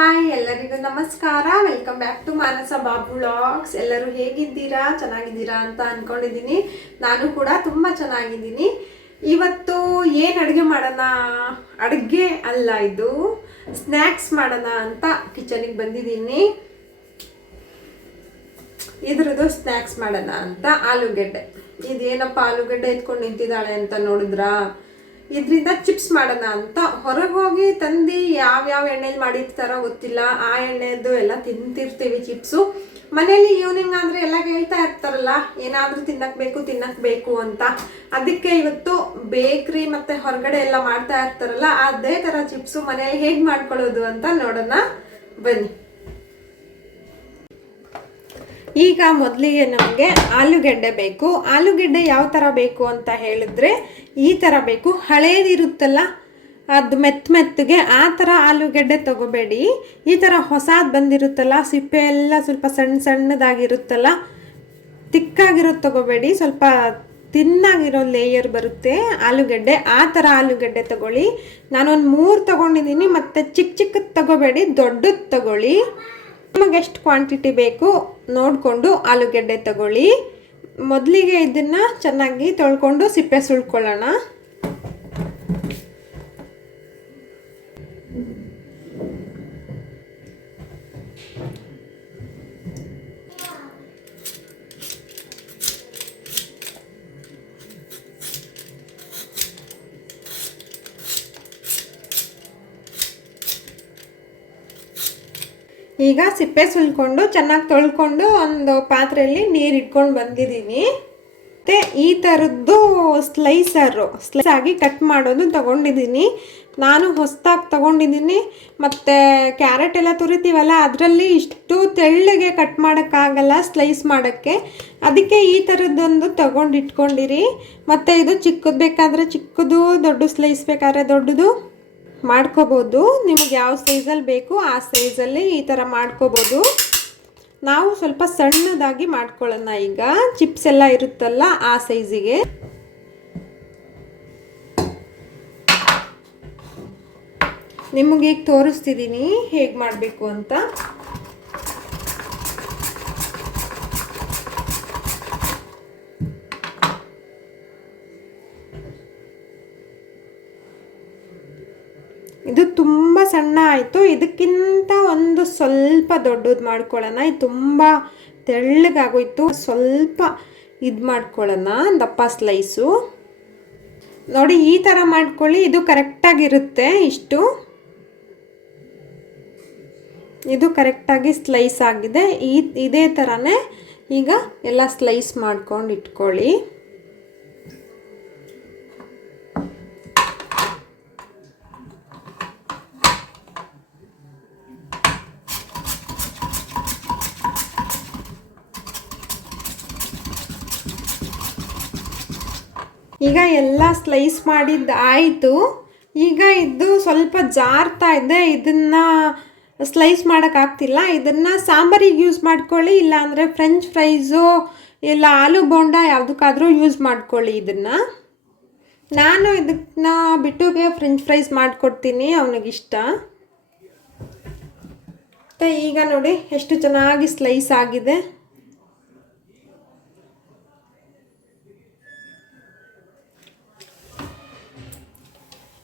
Hi ಎಲ್ಲರಿಗೂ ನಮಸ್ಕಾರ. Welcome back to Manasa Babu vlogs. ಎಲ್ಲರೂ ಹೇಗಿದ್ದೀರಾ? ಚೆನ್ನಾಗಿದ್ದೀರಾ ಅಂತ ಅನ್ಕೊಂಡಿದ್ದೀನಿ. ನಾನು ಕೂಡ ತುಂಬ ಚೆನ್ನಾಗಿದ್ದೀನಿ. ಇವತ್ತು ಏನು ಅಡುಗೆ ಮಾಡೋಣ? ಅಡುಗೆ ಅಲ್ಲ, ಇದು ಸ್ನ್ಯಾಕ್ಸ್ ಮಾಡೋಣ ಅಂತ ಕಿಚನಿಗೆ ಬಂದಿದ್ದೀನಿ. ಇದ್ರದ್ದು ಸ್ನ್ಯಾಕ್ಸ್ ಮಾಡೋಣ ಅಂತ ಆಲೂಗೆಡ್ಡೆ. ಇದೇನಪ್ಪ ಆಲೂಗೆಡ್ಡೆ ಎತ್ಕೊಂಡು ನಿಂತಿದ್ದಾಳೆ ಅಂತ ನೋಡಿದ್ರಾ? ಇದರಿಂದ ಚಿಪ್ಸ್ ಮಾಡೋಣ ಅಂತ ಹೊರಗೆ ಹೋಗಿ ತಂದು ಯಾವ್ಯಾವ ಎಣ್ಣೆಲಿ ಮಾಡಿರ್ತಾರೋ ಗೊತ್ತಿಲ್ಲ. ಆ ಎಣ್ಣೆದು ಎಲ್ಲ ತಿಂತಿರ್ತೀವಿ ಚಿಪ್ಸು. ಮನೇಲಿ ಈವ್ನಿಂಗ್ ಆದರೆ ಎಲ್ಲ ಹೇಳ್ತಾ ಇರ್ತಾರಲ್ಲ, ಏನಾದರೂ ತಿನ್ನಕ್ಕೆ ಬೇಕು ಅಂತ. ಅದಕ್ಕೆ ಇವತ್ತು ಬೇಕ್ರಿ ಮತ್ತು ಹೊರಗಡೆ ಎಲ್ಲ ಮಾಡ್ತಾ ಇರ್ತಾರಲ್ಲ, ಅದೇ ಥರ ಚಿಪ್ಸು ಮನೇಲಿ ಹೇಗೆ ಮಾಡ್ಕೊಳ್ಳೋದು ಅಂತ ನೋಡೋಣ ಬನ್ನಿ. ಈಗ ಮೊದಲಿಗೆ ನಮಗೆ ಆಲೂಗೆಡ್ಡೆ ಬೇಕು. ಆಲೂಗೆಡ್ಡೆ ಯಾವ ಥರ ಬೇಕು ಅಂತ ಹೇಳಿದ್ರೆ ಈ ಥರ ಬೇಕು. ಹಳೇದಿರುತ್ತಲ್ಲ, ಅದು ಮೆತ್ತಗೆ ಆ ಥರ ಆಲೂಗೆಡ್ಡೆ ತೊಗೋಬೇಡಿ. ಈ ಥರ ಹೊಸದು ಬಂದಿರುತ್ತಲ್ಲ, ಸಿಪ್ಪೆ ಎಲ್ಲ ಸ್ವಲ್ಪ ಸಣ್ಣದಾಗಿರುತ್ತಲ್ಲ, ತಿಕ್ಕಾಗಿರೋದು ತೊಗೋಬೇಡಿ. ಸ್ವಲ್ಪ ತಿನ್ನಾಗಿರೋ ಲೇಯರ್ ಬರುತ್ತೆ ಆಲೂಗೆಡ್ಡೆ, ಆ ಥರ ಆಲೂಗೆಡ್ಡೆ ತೊಗೊಳ್ಳಿ. ನಾನೊಂದು 3 ತೊಗೊಂಡಿದ್ದೀನಿ. ಮತ್ತು ಚಿಕ್ಕದು ತೊಗೋಬೇಡಿ, ದೊಡ್ಡದು ತೊಗೊಳ್ಳಿ. ನಿಮಗೆ ಎಷ್ಟು ಕ್ವಾಂಟಿಟಿ ಬೇಕು ನೋಡಿಕೊಂಡು ಆಲೂಗೆಡ್ಡೆ ತಗೊಳ್ಳಿ. ಮೊದಲಿಗೆ ಇದನ್ನು ಚೆನ್ನಾಗಿ ತೊಳ್ಕೊಂಡು ಸಿಪ್ಪೆ ಸುಳ್ಕೊಳ್ಳೋಣ. ಈಗ ಸಿಪ್ಪೆ ಸುಲ್ಕೊಂಡು ಚೆನ್ನಾಗಿ ತೊಳ್ಕೊಂಡು ಒಂದು ಪಾತ್ರೆಯಲ್ಲಿ ನೀರು ಇಟ್ಕೊಂಡು ಬಂದಿದ್ದೀನಿ. ಮತ್ತು ಈ ಥರದ್ದು ಸ್ಲೈಸ್ ಆಗಿ ಕಟ್ ಮಾಡೋದು ತೊಗೊಂಡಿದ್ದೀನಿ. ನಾನು ಹೊಸದಾಗಿ ತೊಗೊಂಡಿದ್ದೀನಿ. ಮತ್ತು ಕ್ಯಾರೆಟ್ ಎಲ್ಲ ತುರಿತೀವಲ್ಲ, ಅದರಲ್ಲಿ ಇಷ್ಟು ತೆಳ್ಳಗೆ ಕಟ್ ಮಾಡೋಕ್ಕಾಗಲ್ಲ ಸ್ಲೈಸ್ ಮಾಡೋಕ್ಕೆ. ಅದಕ್ಕೆ ಈ ಥರದ್ದೊಂದು ತೊಗೊಂಡು ಇಟ್ಕೊಂಡಿರಿ. ಮತ್ತು ಇದು ಚಿಕ್ಕದು ಬೇಕಾದರೆ ಚಿಕ್ಕದು, ದೊಡ್ಡ ಸ್ಲೈಸ್ ಬೇಕಾದರೆ ದೊಡ್ಡದು ಮಾಡ್ಕೋಬೋದು. ನಿಮಗೆ ಯಾವ ಸೈಜಲ್ಲಿ ಬೇಕು ಆ ಸೈಜಲ್ಲಿ ಈ ಥರ ಮಾಡ್ಕೋಬೋದು. ನಾವು ಸ್ವಲ್ಪ ಸಣ್ಣದಾಗಿ ಮಾಡ್ಕೊಳ್ಳೋಣ. ಈಗ ಚಿಪ್ಸ್ ಎಲ್ಲ ಇರುತ್ತಲ್ಲ ಆ ಸೈಜಿಗೆ. ನಿಮಗೆ ಈಗ ತೋರಿಸ್ತಿದ್ದೀನಿ ಹೇಗೆ ಮಾಡಬೇಕು ಅಂತ. ಇದು ತುಂಬ ಸಣ್ಣ ಆಯಿತು. ಇದಕ್ಕಿಂತ ಒಂದು ಸ್ವಲ್ಪ ದೊಡ್ಡದು ಮಾಡ್ಕೊಳ್ಳೋಣ. ಇದು ತುಂಬ ತೆಳ್ಳಗಾಗೋಯ್ತು. ಸ್ವಲ್ಪ ಇದು ಮಾಡ್ಕೊಳ್ಳೋಣ, ದಪ್ಪ ಸ್ಲೈಸು. ನೋಡಿ, ಈ ಥರ ಮಾಡ್ಕೊಳ್ಳಿ. ಇದು ಕರೆಕ್ಟಾಗಿರುತ್ತೆ. ಇದು ಕರೆಕ್ಟಾಗಿ ಸ್ಲೈಸ್ ಆಗಿದೆ. ಇದೇ ಥರನೇ ಈಗ ಎಲ್ಲ ಸ್ಲೈಸ್ ಮಾಡ್ಕೊಂಡು ಇಟ್ಕೊಳ್ಳಿ. ಈಗ ಎಲ್ಲ ಸ್ಲೈಸ್ ಮಾಡಿದ್ದು ಆಯಿತು. ಈಗ ಇದು ಸ್ವಲ್ಪ ಜಾರ್ತಾ ಇದೆ. ಇದನ್ನು ಸ್ಲೈಸ್ ಮಾಡೋಕ್ಕಾಗ್ತಿಲ್ಲ. ಇದನ್ನು ಸಾಂಬಾರಿಗೆ ಯೂಸ್ ಮಾಡ್ಕೊಳ್ಳಿ, ಇಲ್ಲಾಂದರೆ ಫ್ರೆಂಚ್ ಫ್ರೈಸು ಇಲ್ಲ ಆಲೂ ಬೋಂಡ ಯಾವುದಕ್ಕಾದರೂ ಯೂಸ್ ಮಾಡ್ಕೊಳ್ಳಿ. ನಾನು ಇದನ್ನ ಬಿಟ್ಟುಗೆ ಫ್ರೆಂಚ್ ಫ್ರೈಸ್ ಮಾಡಿಕೊಡ್ತೀನಿ, ಅವನಿಗಿಷ್ಟ. ಮತ್ತು ಈಗ ನೋಡಿ ಎಷ್ಟು ಚೆನ್ನಾಗಿ ಸ್ಲೈಸ್ ಆಗಿದೆ.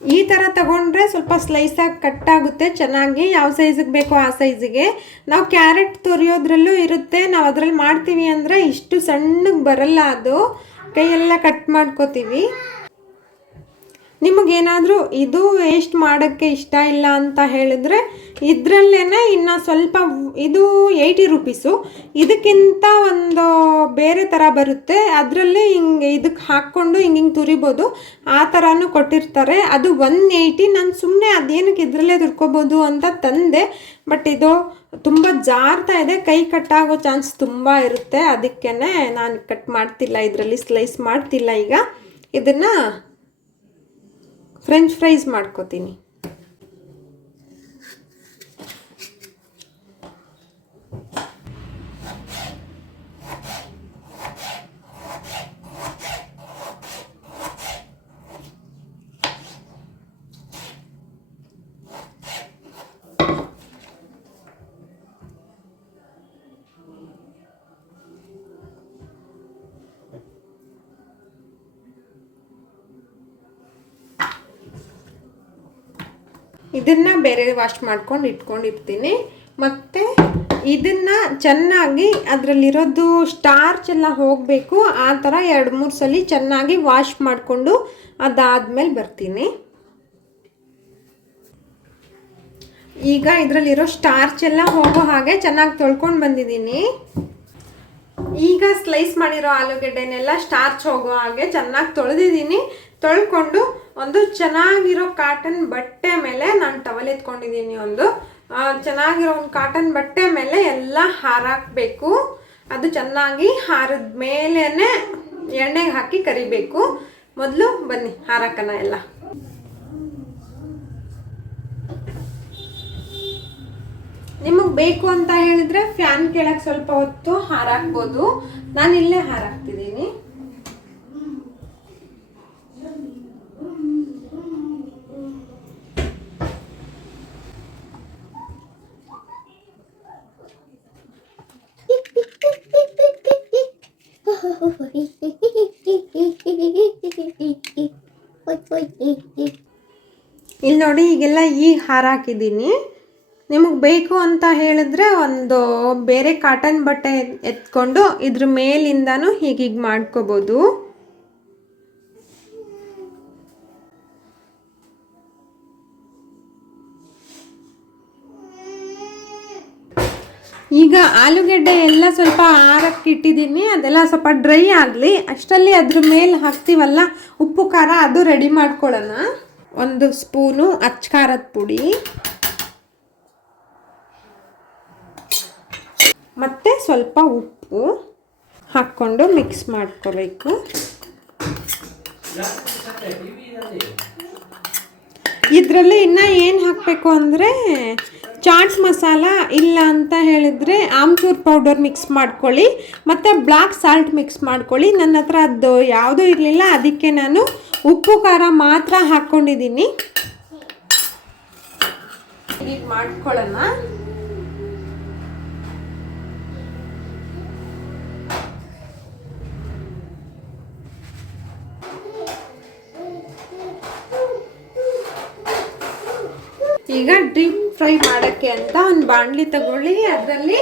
ಈ ಥರ ತಗೊಂಡ್ರೆ ಸ್ವಲ್ಪ ಸ್ಲೈಸಾಗಿ ಕಟ್ಟಾಗುತ್ತೆ ಚೆನ್ನಾಗಿ. ಯಾವ ಸೈಜಿಗೆ ಬೇಕೋ ಆ ಸೈಜಿಗೆ. ನಾವು ಕ್ಯಾರೆಟ್ ತುರಿಯೋದ್ರಲ್ಲೂ ಇರುತ್ತೆ. ನಾವು ಅದರಲ್ಲಿ ಮಾಡ್ತೀವಿ ಅಂದರೆ ಇಷ್ಟು ಸಣ್ಣಗೆ ಬರಲ್ಲ, ಅದು ಕೈಯೆಲ್ಲ ಕಟ್ ಮಾಡ್ಕೋತೀವಿ. ನಿಮಗೇನಾದರೂ ಇದು ವೇಸ್ಟ್ ಮಾಡೋಕ್ಕೆ ಇಷ್ಟ ಇಲ್ಲ ಅಂತ ಹೇಳಿದ್ರೆ ಇದರಲ್ಲೇ ಇನ್ನು ಸ್ವಲ್ಪ, ಇದು 80 ರೂಪೀಸು. ಇದಕ್ಕಿಂತ ಒಂದು ಬೇರೆ ಥರ ಬರುತ್ತೆ, ಅದರಲ್ಲಿ ಹಿಂಗೆ ಇದಕ್ಕೆ ಹಾಕ್ಕೊಂಡು ಹಿಂಗೆ ತುರಿಬೋದು. ಆ ಥರನೂ ಕೊಟ್ಟಿರ್ತಾರೆ. ಅದು 180. ನಾನು ಸುಮ್ಮನೆ ಅದೇನಕ್ಕೆ ಇದರಲ್ಲೇ ತುರ್ಕೋಬೋದು ಅಂತ ತಂದೆ. ಬಟ್ ಇದು ತುಂಬ ಜಾರ್ತಾ ಇದೆ, ಕೈ ಕಟ್ಟಾಗೋ ಚಾನ್ಸ್ ತುಂಬ ಇರುತ್ತೆ. ಅದಕ್ಕೇ ನಾನು ಕಟ್ ಮಾಡ್ತಿಲ್ಲ, ಇದರಲ್ಲಿ ಸ್ಲೈಸ್ ಮಾಡ್ತಿಲ್ಲ. ಈಗ ಇದನ್ನು ಫ್ರೆಂಚ್ ಫ್ರೈಸ್ ಮಾಡ್ಕೋತೀನಿ. ಇದನ್ನು ಬೇರೆ ವಾಶ್ ಮಾಡ್ಕೊಂಡು ಇಟ್ಕೊಂಡಿರ್ತೀನಿ. ಮತ್ತು ಇದನ್ನು ಚೆನ್ನಾಗಿ ಅದರಲ್ಲಿರೋದು ಸ್ಟಾರ್ಚ್ ಎಲ್ಲ ಹೋಗಬೇಕು, ಆ ಥರ 2-3 ಸಲ ಚೆನ್ನಾಗಿ ವಾಶ್ ಮಾಡಿಕೊಂಡು ಅದಾದಮೇಲೆ ಬರ್ತೀನಿ. ಈಗ ಇದರಲ್ಲಿರೋ ಸ್ಟಾರ್ಚ್ ಎಲ್ಲ ಹೋಗೋ ಹಾಗೆ ಚೆನ್ನಾಗಿ ತೊಳ್ಕೊಂಡು ಬಂದಿದ್ದೀನಿ. ಈಗ ಸ್ಲೈಸ್ ಮಾಡಿರೋ ಆಲೂಗೆಡ್ಡೆನೆಲ್ಲ ಸ್ಟಾರ್ಚ್ ಹೋಗೋ ಹಾಗೆ ಚೆನ್ನಾಗಿ ತೊಳೆದಿದ್ದೀನಿ. ತೊಳ್ಕೊಂಡು ಒಂದು ಚೆನ್ನಾಗಿರೋ ಕಾಟನ್ ಬಟ್ಟೆ ಮೇಲೆ ನಾನು ಟವಲ್ ಎತ್ಕೊಂಡಿದ್ದೀನಿ. ಒಂದು ಚೆನ್ನಾಗಿರೋ ಒಂದು ಕಾಟನ್ ಬಟ್ಟೆ ಮೇಲೆ ಎಲ್ಲ ಹಾರಾಕಬೇಕು. ಅದು ಚೆನ್ನಾಗಿ ಹಾರಿದ ಮೇಲೇ ಎಣ್ಣೆಗೆ ಹಾಕಿ ಕರಿಬೇಕು. ಮೊದಲು ಬನ್ನಿ ಹಾರಾಕನ ಎಲ್ಲ. ನಿಮಗೆ ಬೇಕು ಅಂತ ಹೇಳಿದ್ರೆ ಫ್ಯಾನ್ ಕೆಳಗೆ ಸ್ವಲ್ಪ ಹೊತ್ತು ಹಾರಾಕ್ಬೋದು. ನಾನು ಇಲ್ಲೇ ಹಾರಾಕ್ತಿದ್ದೀನಿ. ಇಲ್ಲಿ ನೋಡಿ, ಈಗೆಲ್ಲ ಈಗ ಹಾರಾಕಿದ್ದೀನಿ. ನಿಮಗೆ ಬೇಕು ಅಂತ ಹೇಳಿದ್ರೆ ಒಂದು ಬೇರೆ ಕಾಟನ್ ಬಟ್ಟೆ ಎತ್ಕೊಂಡು ಇದ್ರ ಮೇಲಿಂದನೂ ಹೀಗೀಗೆ ಮಾಡ್ಕೋಬೋದು. ಈಗ ಆಲೂಗೆಡ್ಡೆ ಎಲ್ಲ ಸ್ವಲ್ಪ ಆರಕ್ಕೆ ಇಟ್ಟಿದ್ದೀನಿ. ಅದೆಲ್ಲ ಸ್ವಲ್ಪ ಡ್ರೈ ಆಗಲಿ. ಅಷ್ಟರಲ್ಲಿ ಅದ್ರ ಮೇಲೆ ಹಾಕ್ತೀವಲ್ಲ ಉಪ್ಪು ಖಾರ, ಅದು ರೆಡಿ ಮಾಡ್ಕೊಳ್ಳೋಣ. 1 ಸ್ಪೂನು ಅಚ್ಚ ಖಾರದ ಪುಡಿ ಮತ್ತು ಸ್ವಲ್ಪ ಉಪ್ಪು ಹಾಕ್ಕೊಂಡು ಮಿಕ್ಸ್ ಮಾಡ್ಕೋಬೇಕು. ಇದರಲ್ಲಿ ಇನ್ನೂ ಏನು ಹಾಕಬೇಕು ಅಂದರೆ ಚಾಟ್ ಮಸಾಲ, ಇಲ್ಲ ಅಂತ ಹೇಳಿದರೆ ಆಮ್ಚೂರ್ ಪೌಡರ್ ಮಿಕ್ಸ್ ಮಾಡ್ಕೊಳ್ಳಿ, ಮತ್ತು ಬ್ಲ್ಯಾಕ್ ಸಾಲ್ಟ್ ಮಿಕ್ಸ್ ಮಾಡ್ಕೊಳ್ಳಿ. ನನ್ನ ಹತ್ರ ಅದು ಯಾವುದೂ ಇರಲಿಲ್ಲ, ಅದಕ್ಕೆ ನಾನು ಉಪ್ಪು ಖಾರ ಮಾತ್ರ ಹಾಕ್ಕೊಂಡಿದ್ದೀನಿ. ಈಗ ಮಾಡ್ಕೊಳ್ಳೋಣ. ಈಗ ಡೀಪ್ ಫ್ರೈ ಮಾಡೋಕ್ಕೆ ಅಂತ ಒಂದು ಬಾಣಲಿ ತಗೊಳ್ಳಿ. ಅದರಲ್ಲಿ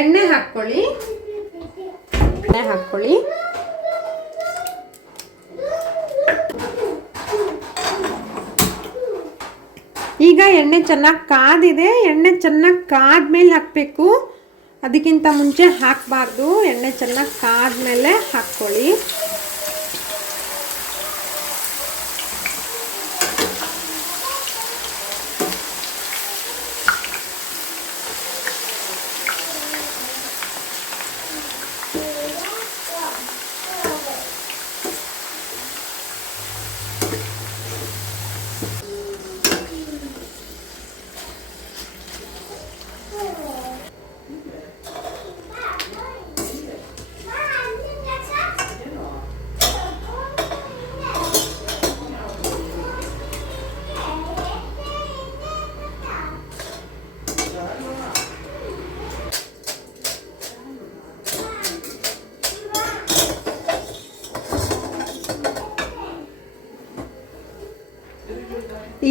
ಎಣ್ಣೆ ಹಾಕ್ಕೊಳ್ಳಿ. ಈಗ ಎಣ್ಣೆ ಚೆನ್ನಾಗಿ ಕಾದಿದೆ. ಎಣ್ಣೆ ಚೆನ್ನಾಗಿ ಕಾದ್ಮೇಲೆ ಹಾಕಬೇಕು, ಅದಕ್ಕಿಂತ ಮುಂಚೆ ಹಾಕಬಾರ್ದು. ಎಣ್ಣೆ ಚೆನ್ನಾಗಿ ಕಾದ್ಮೇಲೆ ಹಾಕ್ಕೊಳ್ಳಿ.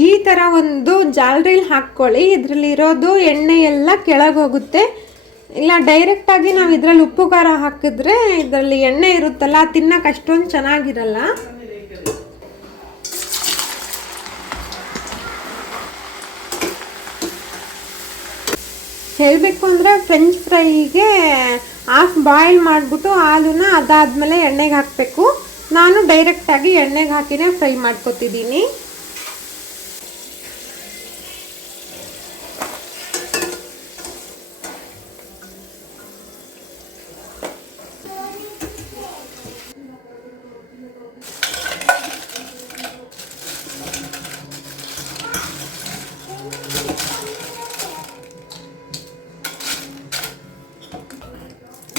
ಈ ಥರ ಒಂದು ಜಾಲರಿಲಿ ಹಾಕ್ಕೊಳ್ಳಿ. ಇದರಲ್ಲಿರೋದು ಎಣ್ಣೆ ಎಲ್ಲ ಕೆಳಗೆ ಹೋಗುತ್ತೆ. ಇಲ್ಲ ಡೈರೆಕ್ಟಾಗಿ ನಾವು ಇದರಲ್ಲಿ ಉಪ್ಪು ಖಾರ ಹಾಕಿದ್ರೆ ಇದರಲ್ಲಿ ಎಣ್ಣೆ ಇರುತ್ತಲ್ಲ, ತಿನ್ನಕ್ಕೆ ಅಷ್ಟೊಂದು ಚೆನ್ನಾಗಿರಲ್ಲ. ಹೇಳಬೇಕು ಅಂದರೆ ಫ್ರೆಂಚ್ ಫ್ರೈಗೆ ಹಾಫ್ ಬಾಯ್ಲ್ ಮಾಡಿಬಿಟ್ಟು ಹಾಲನ್ನ ಅದಾದಮೇಲೆ ಎಣ್ಣೆಗೆ ಹಾಕಬೇಕು. ನಾನು ಡೈರೆಕ್ಟಾಗಿ ಎಣ್ಣೆಗೆ ಹಾಕಿನೇ ಫ್ರೈ ಮಾಡ್ಕೊತಿದ್ದೀನಿ.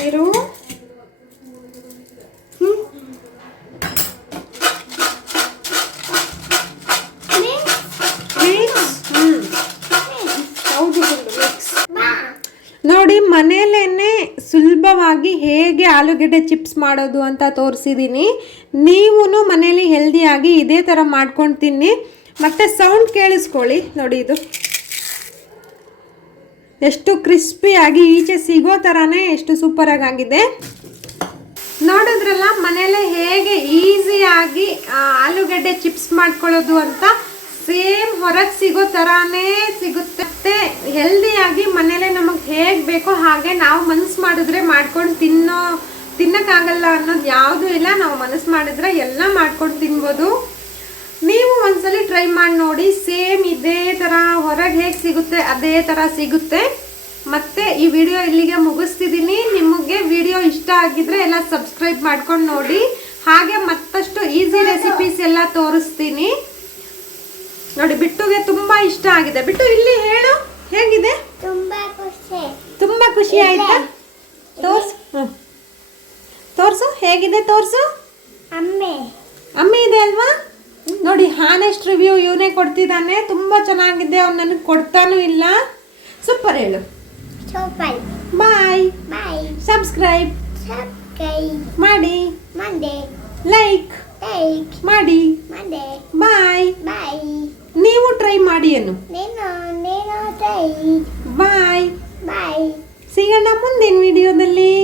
ನೀರು ನೋಡಿ, ಮನೆಯಲ್ಲೇ ಸುಲಭವಾಗಿ ಹೇಗೆ ಆಲೂಗೆಡ್ಡೆ ಚಿಪ್ಸ್ ಮಾಡೋದು ಅಂತ ತೋರಿಸಿದ್ದೀನಿ. ನೀವು ಮನೆಯಲ್ಲಿ ಹೆಲ್ದಿಯಾಗಿ ಇದೇ ಥರ ಮಾಡ್ಕೊಂಡು ತಿನ್ನಿ. ಮತ್ತೆ ಸೌಂಡ್ ಕೇಳಿಸ್ಕೊಳ್ಳಿ ನೋಡಿ, ಇದು ಎಷ್ಟು ಕ್ರಿಸ್ಪಿಯಾಗಿ ಈಚೆ ಸಿಗೋ ಥರನೇ ಎಷ್ಟು ಸೂಪರಾಗಿ ಆಗಿದೆ. ನೋಡಿದ್ರಲ್ಲ ಮನೇಲೆ ಹೇಗೆ ಈಸಿಯಾಗಿ ಆಲೂಗಡ್ಡೆ ಚಿಪ್ಸ್ ಮಾಡ್ಕೊಳ್ಳೋದು ಅಂತ. ಸೇಮ್ ಹೊರಗೆ ಸಿಗೋ ಥರಾನೇ ಸಿಗುತ್ತೆ. ಮತ್ತೆ ಹೆಲ್ದಿಯಾಗಿ ಮನೇಲೆ ನಮಗೆ ಹೇಗೆ ಬೇಕೋ ಹಾಗೆ ನಾವು ಮನಸ್ಸು ಮಾಡಿದ್ರೆ ಮಾಡ್ಕೊಂಡು ತಿನ್ನೋಕ್ಕಾಗಲ್ಲ ಅನ್ನೋದು ಯಾವುದೂ ಇಲ್ಲ. ನಾವು ಮನಸ್ಸು ಮಾಡಿದ್ರೆ ಎಲ್ಲ ಮಾಡ್ಕೊಂಡು ತಿನ್ಬೋದು. ನೀವು ಒಂದ್ಸಲಿ ಟ್ರೈ ಮಾಡಿ ನೋಡಿ. ಸೇಮ್ ಇದೇ ಥರ ಹೊರಗೆ ಹೇಗೆ ಸಿಗುತ್ತೆ ಅದೇ ಥರ ಸಿಗುತ್ತೆ. ಮತ್ತೆ ಈ ವಿಡಿಯೋ ಇಲ್ಲಿಗೆ ಮುಗಿಸ್ತಿದ್ದೀನಿ. ನಿಮಗೆ ವಿಡಿಯೋ ಇಷ್ಟ ಆಗಿದ್ರೆ ಎಲ್ಲ ಸಬ್ಸ್ಕ್ರೈಬ್ ಮಾಡ್ಕೊಂಡು ನೋಡಿ. ಹಾಗೆ ಮತ್ತಷ್ಟು ಈಸಿ ರೆಸಿಪೀಸ್ ಎಲ್ಲ ತೋರಿಸ್ತೀನಿ ನೋಡಿ. ಬಿಟ್ಟುಗೆ ತುಂಬಾ ಇಷ್ಟ ಆಗಿದೆ. ಬಿಟ್ಟು ಇಲ್ಲಿ ಹೇಳು, ಹೇಗಿದೆ? ತುಂಬಾ ಖುಷಿ ಆಯ್ತಾ? ತೋರ್ಸು ಹೇಗಿದೆ, ತೋರ್ಸು. ಅಮ್ಮೆ ಇದೆ ಅಲ್ವಾ? ನೋಡಿ, ಹಾನೆಸ್ಟ್ ರಿವ್ಯೂ ಇವನೇ ಕೊಡ್ತಿದ್ದಾನೆ. ತುಂಬಾ ಚೆನ್ನಾಗಿದೆ. ಅವ್ನು ನನಗೆ ಕೊಡ್ತಾನೂ ಇಲ್ಲ. ಸೂಪರ್ ಹೇಳು. ಬಾಯ್. ಸಬ್ಸ್ಕ್ರೈಬ್ ಮಾಡಿ, ಲೈಕ್ ಮಾಡಿ. ಬಾಯ್. ನೀವು ಟ್ರೈ ಮಾಡಿ ಅನ್ನು. ಬಾಯ್. ಸಿಗೋಣ ಮುಂದಿನ ವಿಡಿಯೋದಲ್ಲಿ.